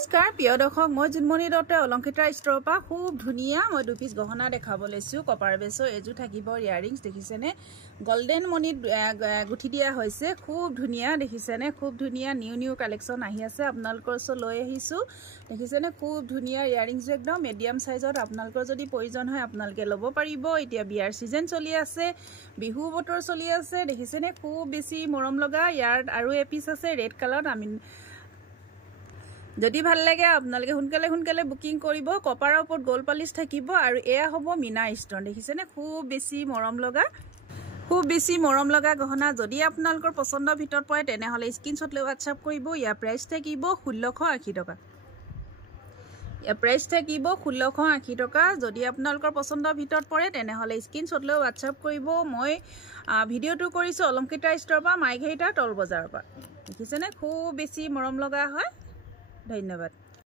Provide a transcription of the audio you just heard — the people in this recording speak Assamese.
নমস্কাৰ প্ৰিয় দৰ্শক মই জুনমণি দত্ত অলংকিতা ষ্টৰৰ পৰা খুব ধুনীয়া মই দুপিস গহনা দেখাব লৈছো কপাৰ বেছৰ এজু থাকিব ইয়াৰিংছ দেখিছেনে গোল্ডেন মণিত গুঠি দিয়া হৈছে খুব ধুনীয়া দেখিছেনে খুব ধুনীয়া নিউ কালেকশন আহি আছে আপোনালোকৰ ওচৰত লৈ আহিছো দেখিছেনে খুব ধুনীয়া ইয়াৰিংছ একদম মিডিয়াম সাইজত আপোনালোকৰ যদি প্ৰয়োজন হয় আপোনালোকে ল'ব পাৰিব এতিয়া বিয়াৰ সিজন চলি আছে বিহু বতৰ চলি আছে দেখিছেনে খুব বেছি মৰম লগা ইয়াৰ আৰু এপিস আছে ৰেড কালাৰ আমি যদি ভাল লাগে আপোনালোকে হুনকালে বুকিং কৰিব কপাৰৰ ওপৰত গোল পালিশ থাকিব আৰু এয়া হ'ব মিনা ষ্টন দেখিছেনে খুব বেছি মৰম লগা গহনা যদি আপোনালোকৰ পছন্দৰ ভিতৰত পৰে তেনেহলে স্ক্ৰিনশ্বট লৈ WhatsApp কৰিব ইয়াৰ প্ৰাইস থাকিব 1680 টকা ইয়াৰ প্ৰাইস থাকিব 1680 টকা যদি আপোনালোকৰ পছন্দৰ ভিতৰত পৰে তেনেহলে স্ক্ৰিনশ্বট লৈ WhatsApp কৰিব মই ভিডিওটো কৰিছো অলংকিতা ষ্টৰৰ পৰা মাইঘেৰিটা টল বজাৰৰ পৰা দেখিছেনে খুব বেছি মৰম লগা হয় ধন্যবাদ।